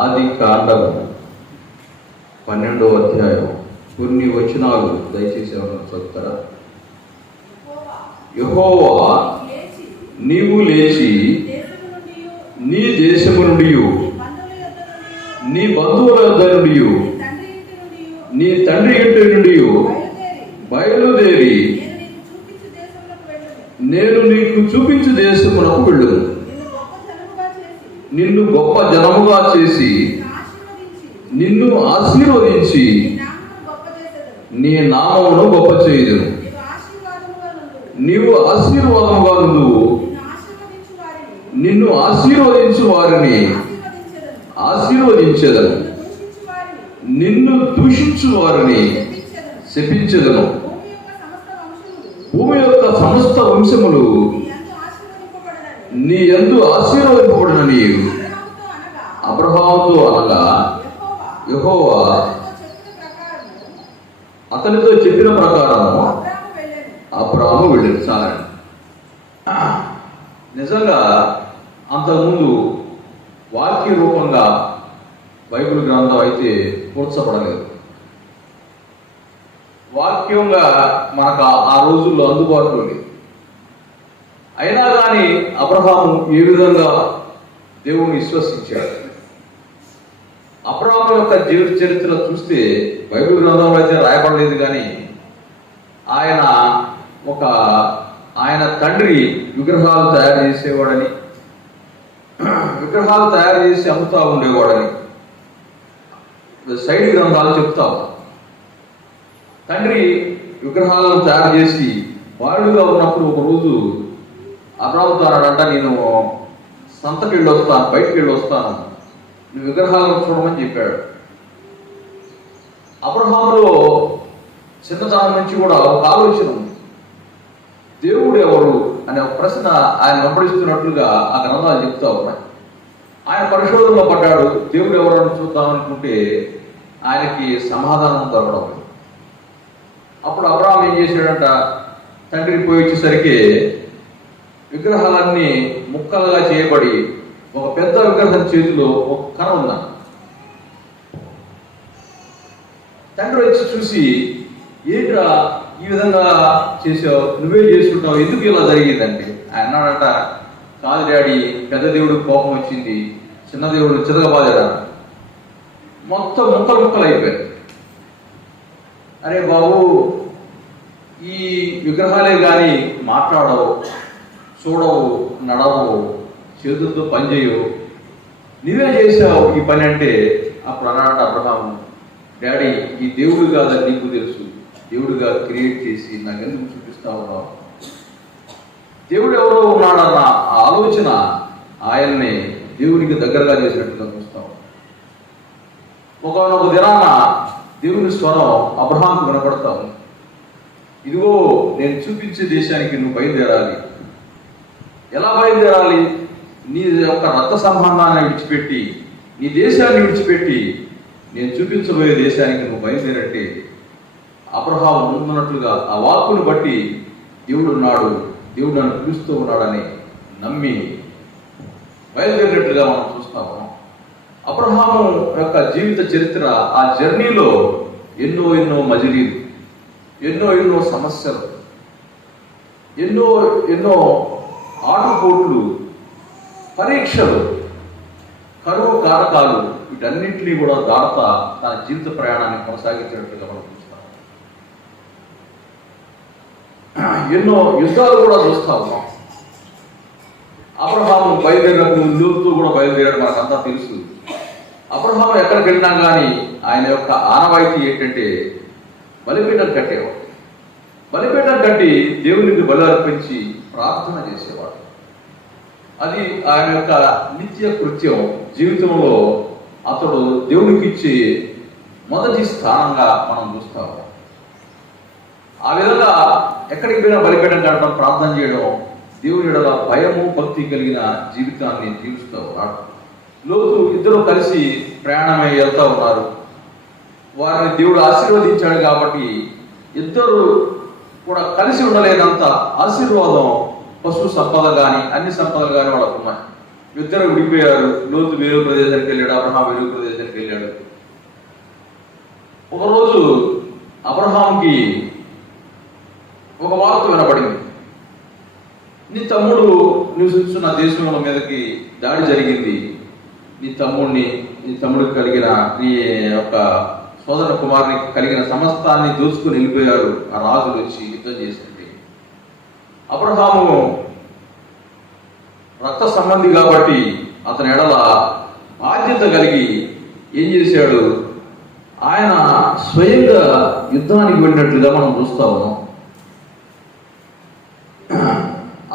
ఆది కాండము. పన్నెండవ అధ్యాయం కొన్ని వచనాలు దయచేసి ఎవరైనా చదువుతారా? యహోవా నీవు లేచి నీ దేశము నుండి నీ బంధువుల యొద్ద నీ నుండి నీ తండ్రి ఇంటి నుండి బయలుదేరి నేను నీకు చూపించు దేశమునకు వెళ్ళును. నిన్ను గొప్ప జనముగా చేసి, నిన్ను ఆశీర్వదించి, నీ నామమును గొప్ప చేయదు నీవు ఆశీర్వాదముగా నువ్వు నిన్ను ఆశీర్వదించు వారిని నిన్ను ఆశీర్వదించెదను. నిన్ను దూషించు వారిని శపించదను భూమి యొక్క సమస్త వంశములు భూమి యొక్క సమస్త వంశములు నీ ఎందు ఆశీర్వదింపబడిన నీవు. అప్రభావంతో అబ్రహాముతో అనగా యహోవా అతనితో చెప్పిన ప్రకారము ప్రకారము అబ్రాము చాలండి. నిజంగా అంతకుముందు వాక్య రూపంగా బైబిల్ గ్రంథం అయితే కూర్చబడలేదు వాక్యంగా మనకు ఆ- ఆ రోజుల్లో అందుబాటులో లేదు. అయినా కానీ అబ్రహాము ఏ విధంగా దేవుని విశ్వసించాడు? అబ్రహాము యొక్క జీవిత చరిత్ర చూస్తే బైబిల్ గ్రంథంలో అయితే రాయబడలేదు కానీ ఆయన ఒక ఆయన తండ్రి విగ్రహాలు తయారు చేసేవాడని విగ్రహాలు తయారు చేసి అమ్ముతా ఉండేవాడని సైడ్ గ్రంథాలు చెప్తావు తండ్రి విగ్రహాలను తయారు చేసి బాలుడుగా ఉన్నప్పుడు ఒక రోజు నేను సంతకి వెళ్ళి వస్తాను బయటికి వెళ్ళి వస్తాను. నువ్వు విగ్రహాలను చూడమని చెప్పాడు. అబ్రహాములో చిన్నతనం నుంచి కూడా ఒక ఆలోచన ఉంది. దేవుడు ఎవరు అనే ఒక ప్రశ్న ఆయన వెంబడిస్తున్నట్లుగా ఆ గ్రంథాలు చెప్తా ఉన్నాయి. ఆయన పరిశోధనలో పడ్డాడు దేవుడు ఎవరు అని చూద్దాం అనుకుంటే ఆయనకి సమాధానం దొరకడం అప్పుడు అబ్రహాం ఏం చేశాడంట తండ్రికి పోయి వచ్చేసరికి విగ్రహాలన్నీ ముక్కలుగా చేయబడి ఒక పెద్ద విగ్రహం చేతిలో ఒక కర ఉన్నా తండ్రి వచ్చి చూసి ఏంట్రా ఈ విధంగా చేసావు? నువ్వే చేసుకుంటావు? ఎందుకు ఇలా జరిగిందండి ఆయన అన్నాడంట కాదు డాడీ పెద్ద దేవుడు కోపం వచ్చింది. చిన్న దేవుడు చిరగబాదాడా మొత్తం ముక్కలు ముక్కలు అయిపోయాయి. అరే బాబు ఈ విగ్రహాలే కానీ మాట్లాడవు. చూడవు నడవవు చేతులతో పని చేయవు. నువ్వే చేసావు ఈ పని అంటే అప్పుడు అన్నాడు అబ్రహాము డాడీ ఈ దేవుడు కాదని నీకు తెలుసు. దేవుడుగా క్రియేట్ చేసి నాకెందుకు చూపిస్తా ఉన్నావు? దేవుడు ఎవరో ఉన్నాడన్న ఆలోచన ఆయన్ని దేవునికి దగ్గరగా చేసినట్టుగా చూస్తాం. ఒకనొక దినాన దేవుని స్వరం అబ్రహాంకు వినపడతాం ఇదిగో నేను చూపించే దేశానికి నువ్వు బయలుదేరాలి. ఎలా బయలుదేరాలి? నీ యొక్క రక్త సంబంధాన్ని విడిచిపెట్టి నీ దేశాన్ని విడిచిపెట్టి నేను చూపించబోయే దేశానికి నువ్వు బయలుదేరంటే అబ్రహాం ముందున్నట్లుగా ఆ వాక్కును బట్టి దేవుడు ఉన్నాడు దేవుడు నన్ను పిలుస్తూ ఉన్నాడని నమ్మి బయలుదేరినట్లుగా మనం చూస్తాము అబ్రహాము యొక్క జీవిత చరిత్ర ఆ జర్నీలో ఎన్నో ఎన్నో మజిలీలు ఎన్నో ఎన్నో సమస్యలు ఎన్నో ఎన్నో ఆటుపోట్లు పరీక్షలు కరువు కారకాలు వీటన్నింటినీ కూడా దాడతా తన జీవిత ప్రయాణాన్ని కొనసాగించినట్లుగా మనం చూస్తాం. ఎన్నో యుద్ధాలు కూడా చూస్తా ఉన్నాం. అబ్రహాము బయలుదేరినప్పుడు లోతు కూడా బయలుదేరాడు మనకంతా తెలుసు. అబ్రహాము ఎక్కడికి వెళ్ళినా కానీ ఆయన యొక్క ఆనవాయితీ ఏంటంటే బలిపీఠం కట్టేవాడు. బలిపీఠం కట్టి దేవునికి బలి అర్పించి ప్రార్థన చేసేవాడు. అది ఆయన యొక్క నిత్య కృత్యం. జీవితంలో అతడు దేవునికి ఇచ్చి మొదటి స్థానంగా మనం చూస్తాము. ఆ విధంగా ఎక్కడికి పోయినా బలిపీఠం కట్టడం ప్రార్థన చేయడం దేవుని ఎడల భయము భక్తి కలిగిన జీవితాన్ని జీవిస్తూ ఉన్నాడు. లోతు ఇద్దరు కలిసి ప్రయాణమై వెళ్తా ఉన్నారు. వారిని దేవుడు ఆశీర్వదించాడు కాబట్టి ఇద్దరు కూడా కలిసి ఉండలేనంత ఆశీర్వాదం పశు సంపద కానీ అన్ని సంపదలు కానీ వాళ్ళకు ఉన్నాయి. ఇద్దరు విడిపోయారు లోతు వేరు ప్రదేశానికి వెళ్ళాడు అబ్రహాం వేరు ప్రదేశానికి వెళ్ళాడు. ఒకరోజు అబ్రహాంకి ఒక వార్త వినపడింది. నీ తమ్ముడు నివసిస్తున్న దేశంలో మీదకి దాడి జరిగింది. నీ తమ్ముడిని నీ తమ్ముడికి కలిగిన నీ యొక్క సోదర కుమారునికి కలిగిన సమస్తాన్ని దోచుకుని వెళ్ళిపోయారు. ఆ రాజులు వచ్చి యుద్ధం చేశారు. అబ్రహాము రక్త సంబంధి కాబట్టి అతని ఎడల బాధ్యత కలిగి ఏం చేశాడు? ఆయన స్వయంగా యుద్ధానికి వెళ్ళినట్లుగా మనం చూస్తాము.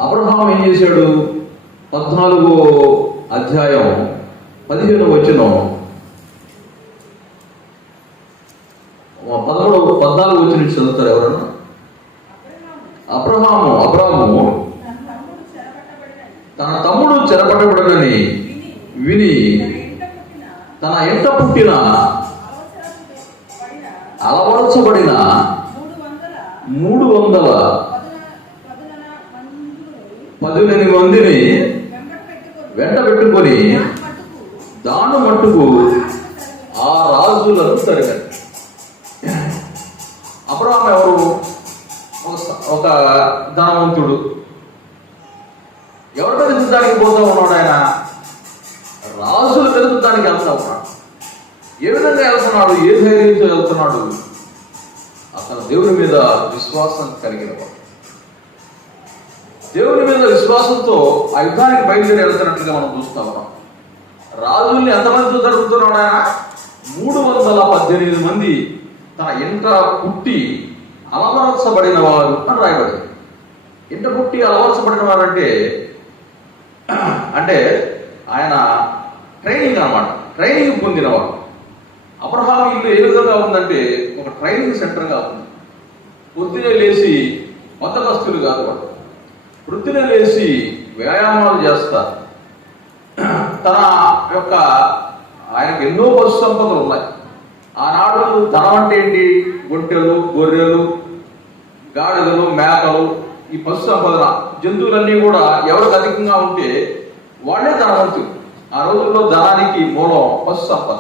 అబ్రహాం ఏం చేశాడు? పద్నాలుగో అధ్యాయం పదిహేను వచ్చిన పదమూడు పద్నాలుగు వచ్చిన చదువుతారు ఎవరన్నా? అబ్రహాము అబ్రహాము అబ్రాము తన తమ్ముడు చెరపట్టబడినని తన తమ్ముడు చెరపట్టబడనని విని విని. తన ఎంత పుట్టిన? ఎంట పుట్టిన పడిన అలవరచబడిన? మూడు వందల పదిహేను మందిని వెంట పెట్టుకొని దాని మట్టుకు ఆ రాజులను తరిగారు. అప్పుడు ఆమె ఎవరు? ఒక ఒక ధనవంతుడు. ఎవరు మీద పోతా ఉన్నాడు ఆయన? రాజులు మీద వెళ్తా ఉన్నాడు. ఏ విధంగా వెళ్తున్నాడు? ఏ ధైర్యంతో వెళ్తున్నాడు? అతను దేవుని మీద విశ్వాసం కలిగిన వాడు. దేవుని మీద విశ్వాసంతో ఆ యుద్ధానికి బయలుదేరి వెళ్తున్నట్లుగా మనం చూస్తా ఉన్నాం. రాజుల్ని ఎంతమందితో జరుగుతున్నాడు ఆయన? మూడు వందల పద్దెనిమిది మంది తన ఇంట పుట్టి అలవరచబడిన వారు అని రాయబడింది. ఇంట పుట్టి అలవరచబడిన వారంటే అంటే ఆయన ట్రైనింగ్ అన్నమాట. ట్రైనింగ్ పొందినవాడు. అబ్రహాం ఇల్లు ఏ విధంగా ఉందంటే ఒక ట్రైనింగ్ సెంటర్గా ఉంది. పొద్దునే లేచి బద్దకస్తులు కాదు వాడు. వృత్తిని లేచి వ్యాయామాలు చేస్తారు. తన యొక్క ఆయనకు ఎన్నో పశు సంపదలు ఉన్నాయి. ఆనాడు ధనం అంటే ఏంటి? గుంటెలు గొర్రెలు గాడిదలు మేకలు ఈ పశు సంపదన. జంతువులన్నీ కూడా ఎవరికి అధికంగా ఉంటే వాళ్ళే ధనవంతులు ఆ రోజుల్లో ధనానికి మూలం పశు సంపద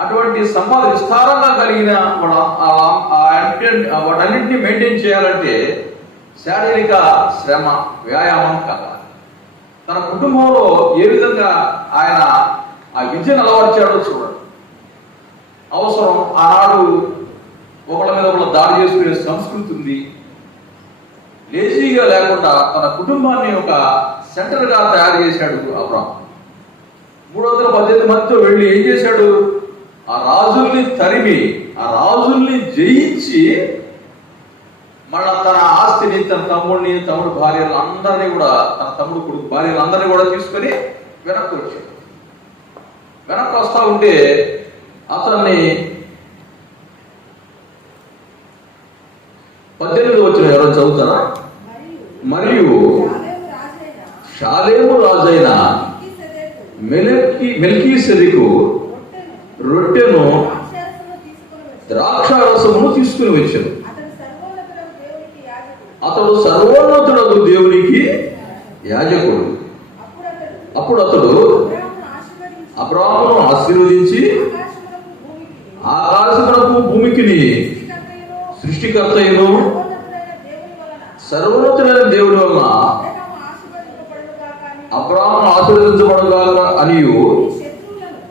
అటువంటి సంపద విస్తారంగా కలిగిన ఆ- వాటన్నింటినీ మెయింటైన్ చేయాలంటే శారీరక శ్రమ వ్యాయామం కావాలి. తన కుటుంబంలో ఏ విధంగా ఆయన ఆ విద్యను అలవర్చాడో చూడండి. అవసరం ఆనాడు ఒకళ్ళ మీద ఒకళ్ళ దాడి చేసుకునే సంస్కృతి ఉంది. లేజీగా లేకుండా తన కుటుంబాన్ని ఒక సెంటర్గా తయారు చేశాడు అబ్రాహం. మూడు వందల పద్దెనిమిది మందితో వెళ్ళి ఏం చేశాడు? ఆ రాజుల్ని తరిమి ఆ రాజుల్ని జయించి మళ్ళా తన ఆస్తిని తన తమ్ముడిని తమ్ముడు భార్యలు అందరినీ కూడా తన తమ్ముడు కొడుకు భార్యలు అందరినీ కూడా తీసుకొని వెనక్కి వచ్చాడు. వెనక్కి వస్తా ఉంటే అతన్ని పద్దెనిమిది వచ్చిన ఎవరైనా చదువుతారా? మరియు షాలేము రాజైన మెలకి మెల్కీ సెదికు రొట్టెను ద్రాక్ష ద్రాక్షారసమును తీసుకుని వచ్చాడు. అతడు సర్వోన్నతుడకు దేవునికి యాజకుడు. అప్పుడు అతడు ఆశీర్వదించి అబ్రాహ్మను ఆశీర్వదించి ఆకాశమునకు భూమికిని సృష్టికర్త సృష్టికర్తయును సర్వోన్నతుడైన దేవుడు వలన సర్వోన్నతుడైన ఆశీర్వదించబడగల అని అనియు.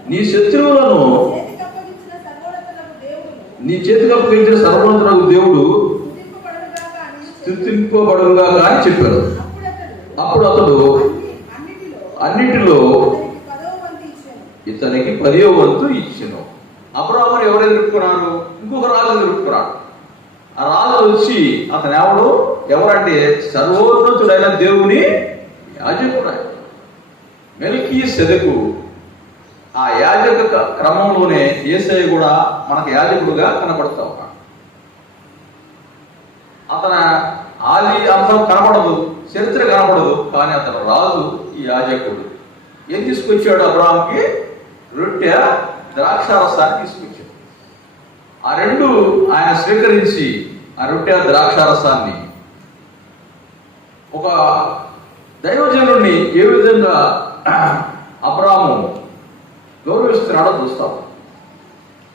నీ శత్రువులను నీ చేతికి అప్పగించిన సర్వోన్నతుడు దేవుడు నీ అని స్థుతింపబడుగా అని చెప్పారు అప్పుడు అతడు అన్నిటిలో ఇతనికి పదే వంతు ఇచ్చిన. అబ్రాహ్మణు ఎవరు ఎదుర్కొన్నారు? ఇంకొక రాజు ఎదుర్కొన్నాడు. ఆ రాజు వచ్చి అతను ఎవడు? ఎవరంటే సర్వోన్నతుడైన దేవుని యాజకుడు ఆయన. మెల్కీ సెదకు ఆ యాజక క్రమంలోనే ఏసై కూడా మనకు యాజకుడుగా కనబడతా ఉన్నాడు. అతను ఆది అంతం కనబడదు చరిత్ర కనబడదు కానీ అతను రాజు ఈ యాజకుడు. ఏం తీసుకొచ్చాడు అబ్రాహంకి రొట్టె ద్రాక్షారసాన్ని తీసుకొచ్చాడు. ఆ రెండు ఆయన స్వీకరించి ఆ ద్రాక్షారసాన్ని. ఒక దైవజనుడిని ఏ విధంగా అబ్రాము గౌరవిస్తున్నాడో చూస్తాం.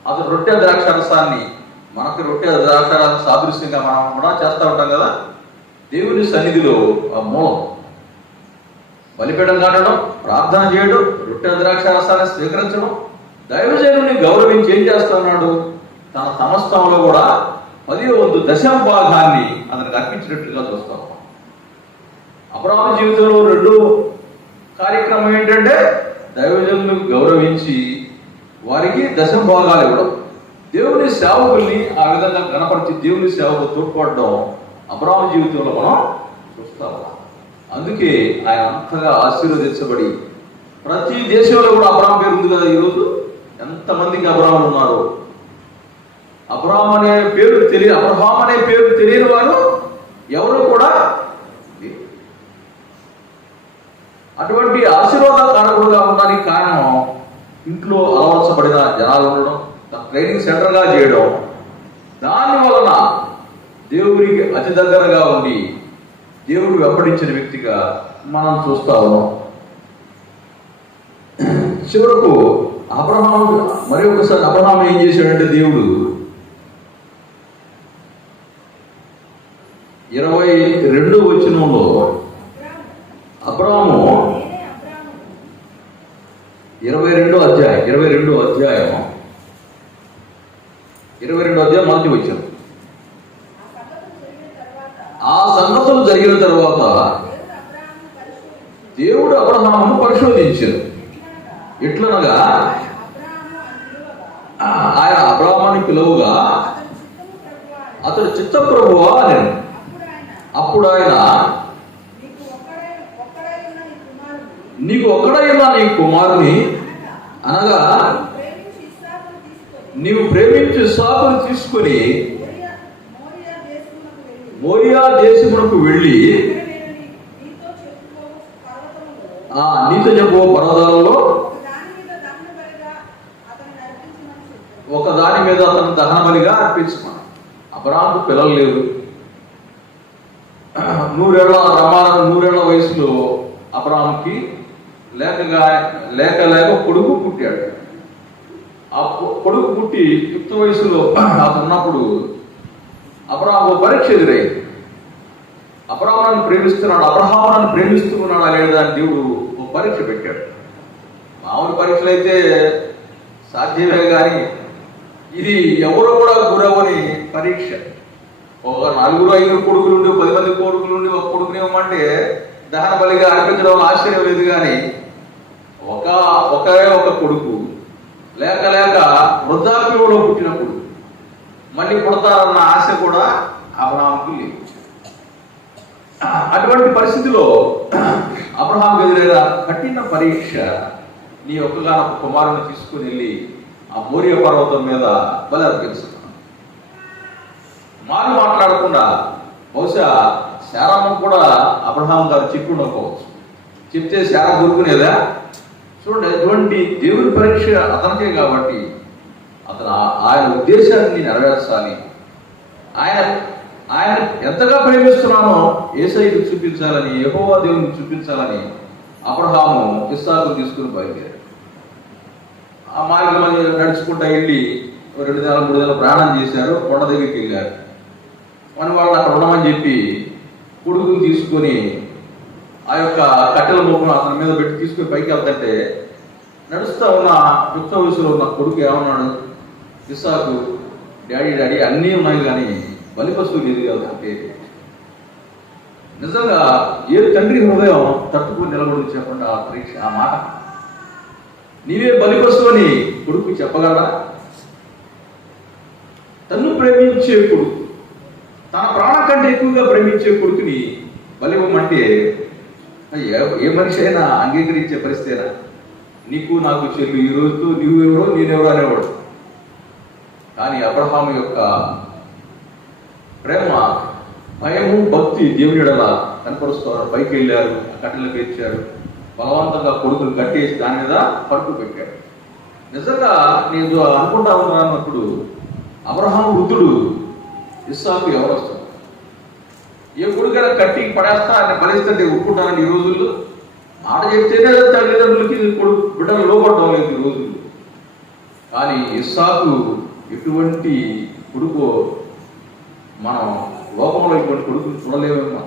అతను రొట్టె ద్రాక్ష రసాన్ని మనకి రొట్టె ద్రాక్ష రసం సాదృశ్యంగా మనం కూడా చేస్తూ ఉంటాం కదా? దేవుని సన్నిధిలో ఆ మూలం. బలిపీఠం కానడం ప్రార్థన చేయడం రొట్టె ద్రాక్ష రసాన్ని స్వీకరించడం దైవజనుడిని గౌరవించి ఏం చేస్తున్నాడు తన సమస్తంలో కూడా పది వంతు దశాభాగాన్ని అతనికి అర్పించినట్లుగా చూస్తాం. అపరాధ జీవితంలో రెండు కార్యక్రమం ఏంటంటే దైవజనులను గౌరవించి వారికి దశభాగాలు ఇవ్వడం. దేవుని సేవకుల్ని ఆ విధంగా గణపరిచి దేవుని సేవకు తోడ్పడడం అబ్రాహ్మ జీవితంలో మనం చూస్తాం. అందుకే ఆయన అంతగా ఆశీర్వదించబడి ప్రతి దేశంలో కూడా అబ్రాహ్మ పేరు ఉంది కదా ఈరోజు? ఎంతమందికి అబ్రాహ్మలు ఉన్నారు? అబ్రాహం అనే పేరు తెలియ అబ్రహాం అనే పేరు తెలియని వారు ఎవరు కూడా అటువంటి ఆశీర్వాదాలు కానకుండా ఉండడానికి కారణం ఇంట్లో అలవరచబడిన జనాలు ఉండడం ట్రైనింగ్ సెంటర్గా చేయడం. దాని వలన దేవుడికి అతి దగ్గరగా ఉండి దేవుడు వెంబడించిన వ్యక్తిగా మనం చూస్తా ఉన్నాం. చివరకు అబ్రహాం మరి ఒకసారి అబ్రహాం ఏం చేశాడంటే దేవుడు ఇరవై రెండు వచ్చినంలో అబ్రాము ఇరవై రెండో అధ్యాయం ఇరవై రెండో అధ్యాయం. ఇరవై రెండో అధ్యాయం మొదటి వచ్చాం ఆ సంగతులు జరిగిన తర్వాత దేవుడు అబ్రాహామును పరిశోధించాడు. అబ్రహామును పరిశోధించాడు ఎట్లనగా? ఆయన అబ్రాహాము పిలువుగా అతడు చిత్త ప్రభువా నేను అప్పుడు ఆయన నీకు ఒక్కడై ఉన్న నీ కుమారుని నీకు ఒక్కడైనా నీ కుమారుని అనగా నీవు ప్రేమించి సాకును తీసుకుని మోరియా దేశమునకు వెళ్ళి నీతో ఆ నీతో చెప్పు పర్వతాలలో ఒక దాని మీద అతను దహన బలిగా అర్పించుకున్నాడు అబ్రాహాంకు పిల్లలు లేరు. నూరేళ్ళ రమాన నూరేళ్ళ వయసులో అబ్రాహాంకి లేకగా లేక లేక కొడుకు పుట్టాడు. ఆ కొడుకు పుట్టి యుక్త వయసులో అతను ఉన్నప్పుడు అబ్రహాం ఓ పరీక్ష ఎదురైంది. అబ్రాహ్మణాన్ని ప్రేమిస్తున్నాడు? అబ్రహామును ప్రేమిస్తున్నాడా లేదా అని దేవుడు ఓ పరీక్ష పెట్టాడు. మామూలు పరీక్షలు అయితే సాధ్యమే కానీ ఇది ఎవరు కూడా గురవని పరీక్ష. ఒక నలుగురు ఐదు కొడుకులు ఉండి పది మంది కొడుకులు ఉండి ఒక కొడుకుని ఇవ్వమంటే దహన బలిగా అర్పించడం ఆశ్చర్యం లేదు కానీ ఒక ఒకే ఒక కొడుకు లేక లేక వృద్ధాప్యంలో పుట్టినప్పుడు మళ్ళీ పుడతారన్న ఆశ కూడా అబ్రహాంకి లేదు. అటువంటి పరిస్థితిలో అబ్రహాం ఎదురైన కఠిన పరీక్ష నీ ఒక్కగానొక్క కుమారుని తీసుకుని వెళ్ళి ఆ మోరియ పర్వతం మీద బలి అర్పించు. మారు మాట్లాడకుండా బహుశా శారామం కూడా అబ్రహాం గారు చెప్పి ఉండకపోవచ్చు చెప్తే శారా దొరుకునేదా చూడండి ఎటువంటి దేవుని పరీక్ష అతనికే కాబట్టి అతను ఆయన ఉద్దేశాన్ని నెరవేర్చాలి. ఆయన ఆయన ఎంతగా ప్రేమిస్తున్నానో ఏసైకి చూపించాలని యహోవా దేవునికి చూపించాలని అబ్రహాము ఇస్సాకు తీసుకుని బయలుదేరాడు. ఆ మార్గం నడుచుకుంటా వెళ్ళి రెండు నెలల మూడు నెలలు ప్రయాణం చేశారు కొండ దగ్గరికి వెళ్ళారు. మన వాళ్ళని అక్కడ ఉండమని చెప్పి కొడుకుని తీసుకొని ఆ యొక్క కట్టెల ముక్కను అతని మీద పెట్టి తీసుకొని పైకి వెళ్తుంటే నడుస్తూ ఉన్న యుక్త వయసులో ఉన్న కొడుకు ఏమన్నాడు? ఇసాకు డాడీ డాడీ అన్నీ ఉన్నాయి కానీ బలి పశువులు లేదు అంటే నిజంగా ఏ తండ్రి హృదయం తట్టుకుని నిలబడి చెప్పండి ఆ పరీక్ష ఆ మాట. నీవే బలి పశువు అని కొడుకు చెప్పగలరా? తన్ను ప్రేమించే కొడుకు తన ప్రాణం కంటే ఎక్కువగా ప్రేమించే కొడుకుని బలివ్వమంటే ఏ మనిషి అయినా అంగీకరించే పరిస్థితేనా నీకు నాకు చెల్లు ఈ రోజుతో నువ్వెవరో నేనెవరో అనేవాడు. కానీ అబ్రహాము యొక్క ప్రేమ భయము భక్తి దేవుని కనపరుస్తారు. పైకి వెళ్ళారు కట్టెలకు కట్టెలు పేర్చారు. బలవంతంగా కొడుకులు కట్టేసి దాని మీద పరుపు పెట్టాడు నిజంగా నేను అనుకుంటా ఉన్నానప్పుడు అబ్రహాం వృద్ధుడు ఇస్సాకు ఎవరు వస్తారు ఏ కొడుకైనా కట్టి పడేస్తా ఆయన బలిస్తుంటే ఒప్పుకుంటారండి ఈ రోజుల్లో మాట చెప్తేనే తల్లిదండ్రులకి కొడుకు బిడ్డలు లోపడడం లేదు ఈ రోజుల్లో. కానీ ఇస్సాకు ఎటువంటి కొడుకో మనం లోకంలో ఇటువంటి కొడుకుని చూడలేమేమో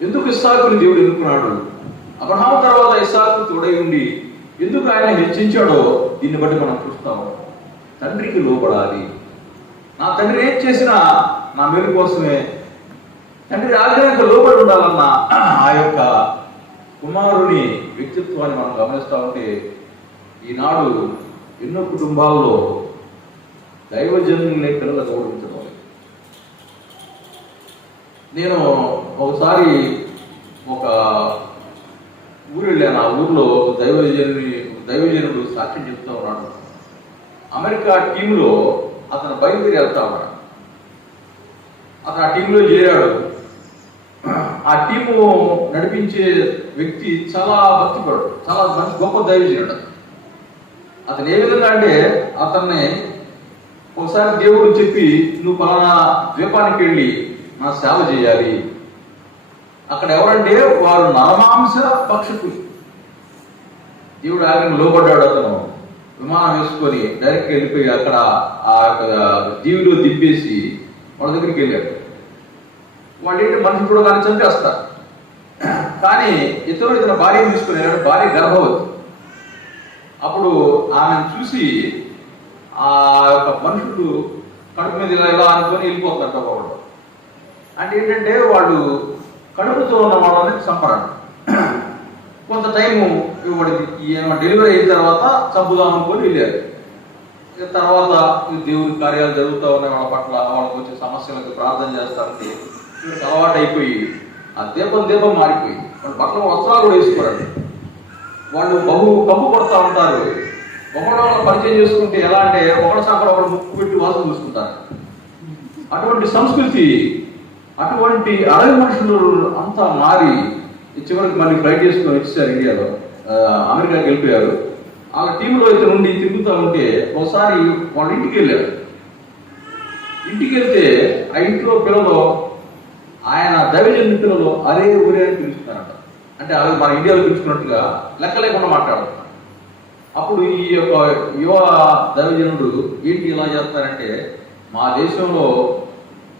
ఎందుకు ఇస్సాకుని దేవుడు ఎన్నుకున్నాడు? అబ్రహాం తర్వాత ఇస్సాకు తోడై ఉండి ఎందుకు ఆయన హెచ్చించాడో దీన్ని బట్టి మనం చూస్తాం. తండ్రికి లోపడాలి నా తండ్రి ఏం చేసినా నా మేలు కోసమే. తండ్రి ఆజ్ఞకు లోబడి ఉండాలన్న ఆ యొక్క కుమారుని వ్యక్తిత్వాన్ని మనం గమనిస్తా ఉంటే ఈనాడు ఎన్నో కుటుంబాల్లో దైవజనులనే పిల్లలు గౌరవించడం నేను ఒకసారి ఒక ఊరు వెళ్ళాను. ఆ ఊర్లో దైవజనుని దైవజనుడు సాక్ష్యం చెప్తా ఉన్నాడు. అమెరికా టీంలో అతను బయలుదేరి వెళ్తా ఉన్నాడు. అతను ఆ టీంలో చేరాడు. ఆ టీము నడిపించే వ్యక్తి చాలా భక్తిపడు చాలా మంచి గొప్ప దైవజనుడు. అతను ఏ విధంగా అంటే అతన్ని ఒకసారి దేవుడు చెప్పి నువ్వు పలానా ద్వీపానికి వెళ్ళి నా సేవ చేయాలి. అక్కడ ఎవరంటే వారు నరమాంస పక్షకులు. దేవుడు ఆయన లోబడ్డాడు అతను. విమానం వేసుకొని డైరెక్ట్ వెళ్ళిపోయి అక్కడ ఆ యొక్క జీవిలో దింపేసి వాళ్ళ దగ్గరికి వెళ్ళాడు. వాళ్ళు ఏంటి మనిషి చూడగానే చంపేస్తారు. కానీ ఇతరుడు ఇతను భార్య తీసుకుని వెళ్ళాడు. భార్య గర్భవతి. అప్పుడు ఆమెను చూసి ఆ యొక్క మనుషులు కడుపు మీద ఇలా ఇలా అనుకొని వెళ్ళిపోతారు ఒకడు అంటే ఏంటంటే వాళ్ళు కడుపుతో ఉన్న వాళ్ళని చంపరాడు. కొంత టైము ఇవ్వబడింది. ఈయన డెలివరీ అయిన తర్వాత చంపుదాం అనుకొని వెళ్ళారు. ఇక తర్వాత దేవుడి కార్యాలు జరుగుతూ ఉన్నాయి వాళ్ళ పట్ల వాళ్ళకి వచ్చే సమస్యలకు ప్రార్థన చేస్తారంటే అలవాటు అయిపోయి ఆ దీపం దీపం మారిపోయి వాళ్ళు బట్టలు వస్త్రాలు కూడా వేసుకోరండి వాళ్ళు బహు కప్పు కొడతా ఉంటారు. ఒకడు వాళ్ళ పరిచయం చేసుకుంటే ఎలా అంటే ఒకటి సంకడ ఒకటి ముక్కు పెట్టి వాసన చూసుకుంటారు. అటువంటి సంస్కృతి అటువంటి అడవి మనుషులు అంతా మారి చివరికి మళ్ళీ ఫ్లైట్ చేసుకొని వచ్చేసారు ఇండియాలో. అమెరికాకి వెళ్ళిపోయారు వాళ్ళ టీంలో అయితే నుండి తిరుగుతూ ఉంటే ఒకసారి వాళ్ళ ఇంటికి వెళ్ళారు. ఇంటికి వెళ్తే ఆ ఇంట్లో పిల్లలు ఆయన దైవజన్ పిల్లలు అరే ఊరే అని పిలుస్తున్నారంట. అంటే అవి మన ఇండియాలో పిలుచుకున్నట్టుగా లెక్క లేకుండా మాట్లాడుతున్నారు. అప్పుడు ఈ యొక్క యువ దైవజనుడు ఏంటి ఇలా చేస్తారంటే మా దేశంలో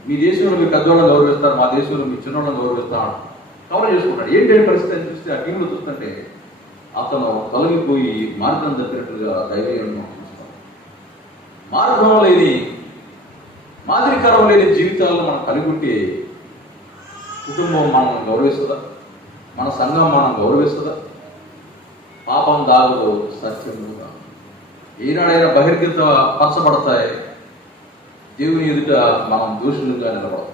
మీ దేశంలో మీ పెద్దవాళ్ళని గౌరవిస్తారు మా దేశంలో మీ చిన్నవాళ్ళని గౌరవిస్తారు కవర్ చేసుకుంటాడు ఏంటి పరిస్థితి అని చూస్తే ఆ టీంలో చూస్తుంటే అతను తొలగిపోయి మార్గం తప్పినట్లుగా దైవజనుడు మార్గం లేని మాదిరికరం లేని జీవితాలను మనం కలిగి కుటుంబం మనం గౌరవిస్తుందా? మన సంఘం మనం గౌరవిస్తుందా? పాపం దాగులు సత్యము ఈనాడైనా బహిర్గత పరచబడతాయి దేవుని ఎదుట మనం దోషులుగా నిలబడతాం.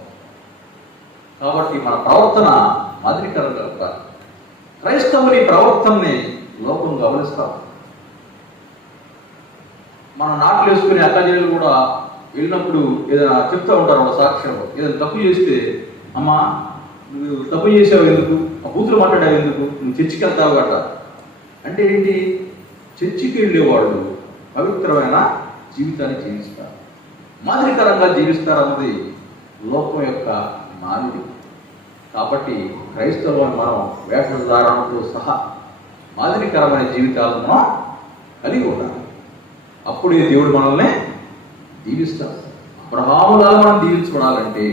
కాబట్టి మన ప్రవర్తన మాదిరికరంగా ఉండాలి. క్రైస్తవుని ప్రవర్తనని లోకం గమనిస్తాం. మన నాట్లు వేసుకునే అక్కజనులు కూడా వెళ్ళినప్పుడు ఏదైనా చెప్తూ ఉంటారు వాళ్ళ సాక్ష్యం. ఏదైనా తప్పు చేస్తే అమ్మా నువ్వు తప్పు చేసావు ఎందుకు? ఆ బూతులు మాట్లాడావు ఎందుకు? నువ్వు చర్చికి వెళ్తావు గట అంటే ఏంటి? చర్చికి వెళ్ళేవాళ్ళు పవిత్రమైన జీవితాన్ని జీవిస్తారు. మాదిరికరంగా జీవిస్తారన్నది లోకం యొక్క నానుడి కాబట్టి క్రైస్తవులను మనం వేషధారణతో సహా మాదిరికరమైన జీవితాలను మనం కలిగి ఉండాలి. అప్పుడే దేవుడు మనల్ని దీవిస్తాడు. అబ్రహాములాగా మనం దీవించబడాలంటే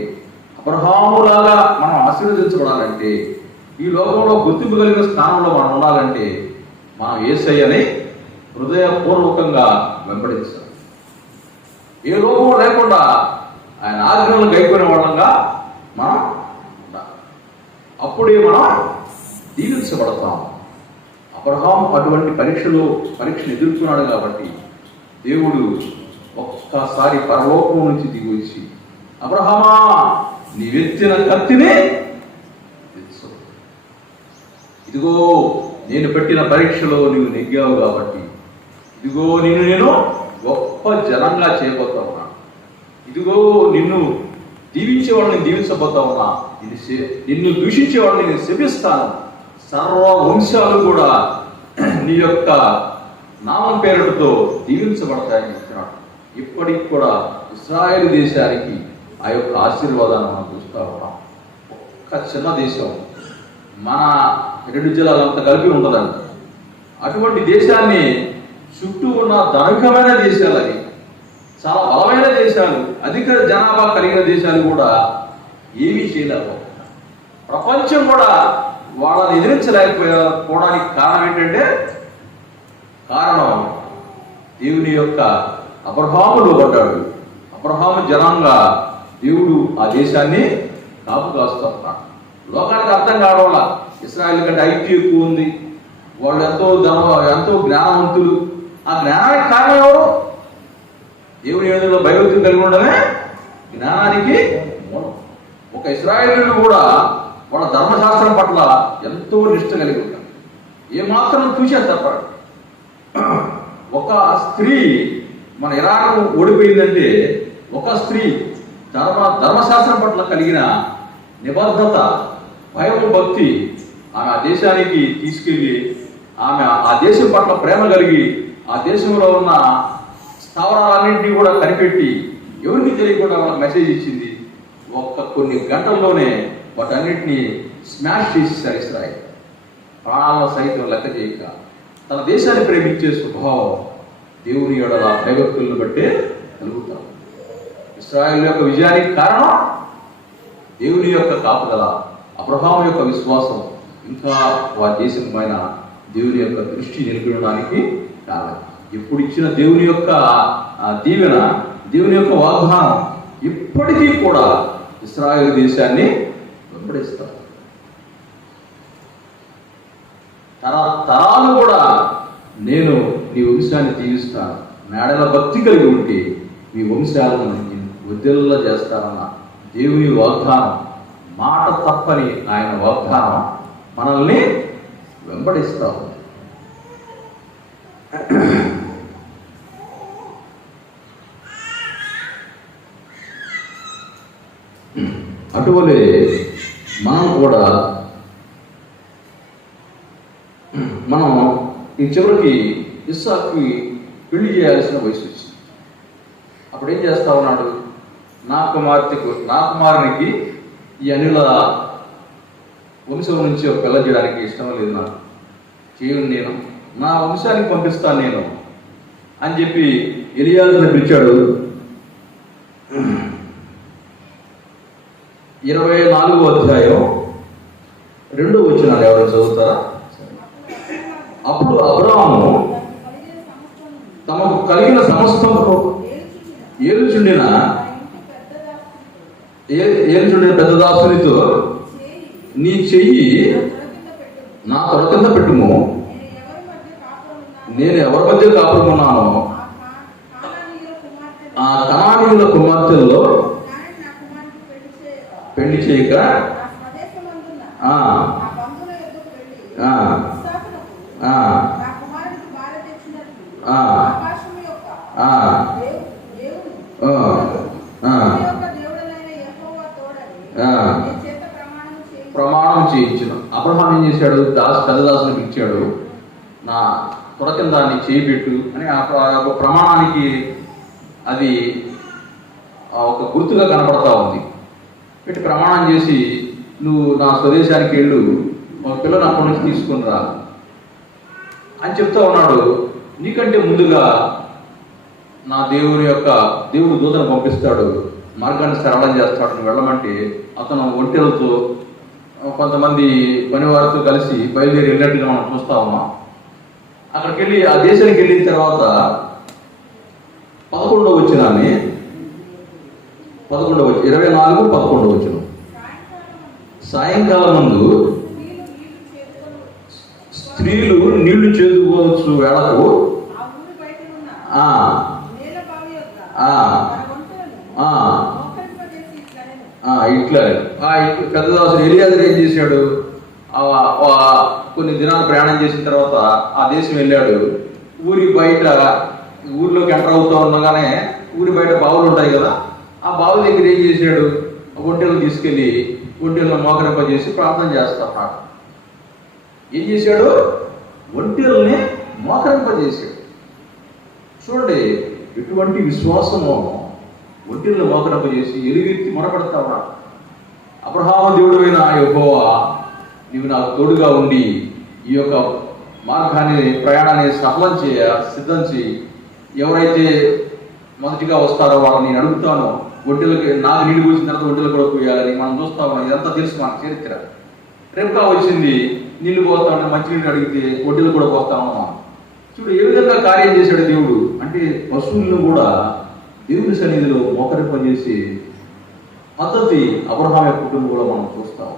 అబ్రహాములాగా మనం ఆశీర్వదించబడాలంటే ఈ లోకంలో గుర్తింపు కలిగిన స్థానంలో మనం ఉండాలంటే మనం ఏసయ్యని హృదయపూర్వకంగా వెంబడించాలి. ఏ లోపం లేకుండా ఆయన ఆజ్ఞలను గైకునే వాళ్ళంగా అప్పుడే మనం దీవించబడతాం. అబ్రహాం అటువంటి పరీక్షలో పరీక్షను ఎదుర్కొన్నాడు కాబట్టి దేవుడు ఒక్కసారి పరలోకం నుంచి దిగి వచ్చి అబ్రహమా నీవెత్తిన కత్తిని ఇదిగో నేను పెట్టిన పరీక్షలో నీవు నెగ్గావు కాబట్టి ఇదిగో నిన్ను నేను గొప్ప జనంగా చేయబోతా ఉన్నాను ఇదిగో నిన్ను దీవించే వాళ్ళని దీవించబోతా ఉన్నా ఇది నిన్ను దూషించే వాళ్ళని నేను శపిస్తాను. సర్వ వంశాలు కూడా నీ యొక్క నామం పేరుతో దీవించబడతాయని చెప్తున్నాడు. ఇప్పటికి కూడా ఇస్రాయేల్ దేశానికి ఆ యొక్క ఆశీర్వాదాన్ని మనం చూస్తూ ఉన్నాం. చిన్న దేశం మన రెండు జిల్లాలంతా కలిపి ఉంటుందంట అటువంటి దేశాన్ని చుట్టూ ఉన్న ధనికమైన దేశాలని చాలా బలమైన దేశాలు అధిక జనాభా కలిగిన దేశాలు కూడా ఏమీ చేయలేకపోతున్నాయి ప్రపంచం కూడా వాళ్ళని ఎదిరించలేకపోవడానికి కారణం ఏంటంటే కారణం దేవుని యొక్క అబ్రహాములో పడ్డాడు అబ్రహాము జనంగా దేవుడు ఆ దేశాన్ని కాపు కాస్తున్నాడు లోకానికి అర్థం కావడం వల్ల ఇస్రాయల్ కంటే ఐక్యూ ఎక్కువ ఉంది. వాళ్ళు ఎంతో ధనం ఎంతో జ్ఞానవంతులు. ఆ జ్ఞానానికి కారణం ఎవరు? దేవుని ఏదో భయభక్తులు కలిగి ఉండడమే జ్ఞానానికి మూలం. ఒక ఇస్రాయేలీలు కూడా వాళ్ళ ధర్మశాస్త్రం పట్ల ఎంతో నిష్ట కలిగి ఉంటారు ఏమాత్రం చూసేది తప్ప. ఒక స్త్రీ మన ఇరాన్ ఓడిపోయిందంటే ఒక స్త్రీ ధర్మ ధర్మశాస్త్రం పట్ల కలిగిన నిబద్ధత భయం భక్తి ఆమె ఆ దేశానికి తీసుకెళ్ళి ఆమె ఆ దేశం పట్ల ప్రేమ కలిగి ఆ దేశంలో ఉన్న స్థావరాలన్నింటినీ కూడా కనిపెట్టి ఎవరికి తెలియకుండా వాళ్ళకి మెసేజ్ ఇచ్చింది? ఒక్క కొన్ని గంటల్లోనే వాటన్నిటిని స్మాష్ చేసేసారు ఇస్రాయల్. ప్రాణాలను సైతం లెక్క చేయక తన దేశాన్ని ప్రేమించే స్వభావం దేవుని యొడల భయభక్తులను బట్టే కలుగుతాం ఇస్రాయల్ యొక్క విజయానికి కారణం దేవుని యొక్క కాపుదల అబ్రహాం యొక్క విశ్వాసం ఇంకా వారి దేశం పైన దేవుని యొక్క దృష్టి నిలిపడానికి కారణం. ఇప్పుడు ఇచ్చిన దేవుని యొక్క ఆ, దీవెన దేవుని యొక్క వాగ్దానం ఇప్పటికీ కూడా ఇస్రాయల్ దేశాన్ని వెంబడిస్తారు. తర తరాలు కూడా నేను నీ వంశాన్ని జీవిస్తాను. మేడల భక్తి కలిగి ఉంటే మీ వంశాలను నేను వదిల్ల చేస్తానన్న దేవుని వాగ్దానం మాట తప్పని ఆయన వాగ్దానం మనల్ని వెంబడిస్తా ఉంది అటువలే మనం కూడా మనం ఈ చివరికి ఇస్సాకి పెళ్ళి చేయాల్సిన వయసు వచ్చింది. అప్పుడు ఏం చేస్తా ఉన్నాడు? నా కుమార్తెకు నా కుమారునికి ఈ అనిల వంశం నుంచి ఒక పిల్ల చేయడానికి ఇష్టం లేదు నాకు. చేయను నేను. నా వంశానికి పంపిస్తాను నేను అని చెప్పి ఎలియాజుని పిలిచాడు. ఇరవై నాలుగో అధ్యాయం రెండు వచ్చినారు ఎవరు చదువుతారా? అప్పుడు అబ్రాహము తమకు కలిగిన సమస్తము ఏలుచుండిన ఏ- ఏలుచుండిన పెద్ద దాసునితో నీ చెయ్యి నా తొడ కింద పెట్టుము. నేను ఎవరి మధ్య కాపురమున్నానో? ఆ కణానీయుల కుమార్తెల్లో పెళ్ళి చేయక. ప్రమాణం చేయించిన. అబ్రహాం ఏం చేశాడు? దాస్ పెద్ద దాసునికి ఇచ్చాడు. నా తొడ కింద నీ చేయి పెట్టు అని ఆ ప్ర- ఆ ప్రమాణానికి అది ఒక గుర్తుగా కనపడతా ఉంది. పెట్టి ప్రమాణం చేసి నువ్వు నా స్వదేశానికి వెళ్ళు. మా పిల్లలు అక్కడి నుంచి తీసుకునిరా. అని చెప్తా ఉన్నాడు. నీకంటే ముందుగా నా దేవుని యొక్క దేవుడు దూతను పంపిస్తాడు. మార్గాన్ని సరళం చేస్తాడు. వెళ్ళమంటే అతను ఒంటెలతో కొంతమంది పనివారితో కలిసి బయలుదేరి వెళ్ళినట్టుగా మనం చూస్తా ఉన్నాం. అక్కడికి వెళ్ళి ఆ దేశానికి వెళ్ళిన తర్వాత పదకొండవ వచ్చినాన్ని పదకొండవ ఇరవై నాలుగు పదకొండవ వచ్చిన సాయంకాలం ముందు స్త్రీలు నీళ్ళు చేదుకోవచ్చు వేళకు ఇట్లా పెద్దదాసు ఇట్- ఎలియాజర్ ఏం చేశాడు? కొన్ని దినాలు ప్రయాణం చేసిన తర్వాత ఆ దేశం వెళ్ళాడు. ఊరి బయట ఊర్లోకి ఎంటర్ అవుతా ఉండగానే ఊరి బయట బావులు ఉంటాయి కదా ఆ బావి దగ్గర ఏం చేశాడు? ఒంటెలు తీసుకెళ్ళి ఒంటెలను మోకరింపజేసి ప్రార్థన చేస్తాడు ఏం చేశాడు? ఒంటెల్ని మోకరింపజేశాడు. చూడండి ఎటువంటి విశ్వాసమో ఒంటిల్లో మోకరింపజేసి ఎలుగెత్తి మొరపెడతా ఉన్నాడు. అబ్రహాము దేవుడైన యహోవా నీవు నాకు తోడుగా ఉండి ఈ యొక్క మార్గాన్ని ప్రయాణాన్ని సఫలం చేయ సిద్ధం చేయి. ఎవరైతే మొదటిగా వస్తారో వాళ్ళని నేను అడుగుతానో. ఒడ్డులకి నాకు నీళ్ళు పోసిన తర్వాత ఒడ్డులు కూడా పోయాలని మనం చూస్తాము ఇదంతా తెలుసు మన చరిత్ర. రేపుగా వచ్చింది నీళ్ళు మంచి నీళ్ళు అడిగితే ఒడ్డులు కూడా పోస్తాము చూడు ఏ విధంగా కార్యం చేశాడు దేవుడు? అంటే పశువులను కూడా దేవుని సన్నిధిలో మోకరింపజేసి పద్ధతి అబ్రహాం యొక్క కుటుంబం కూడా మనం చూస్తాం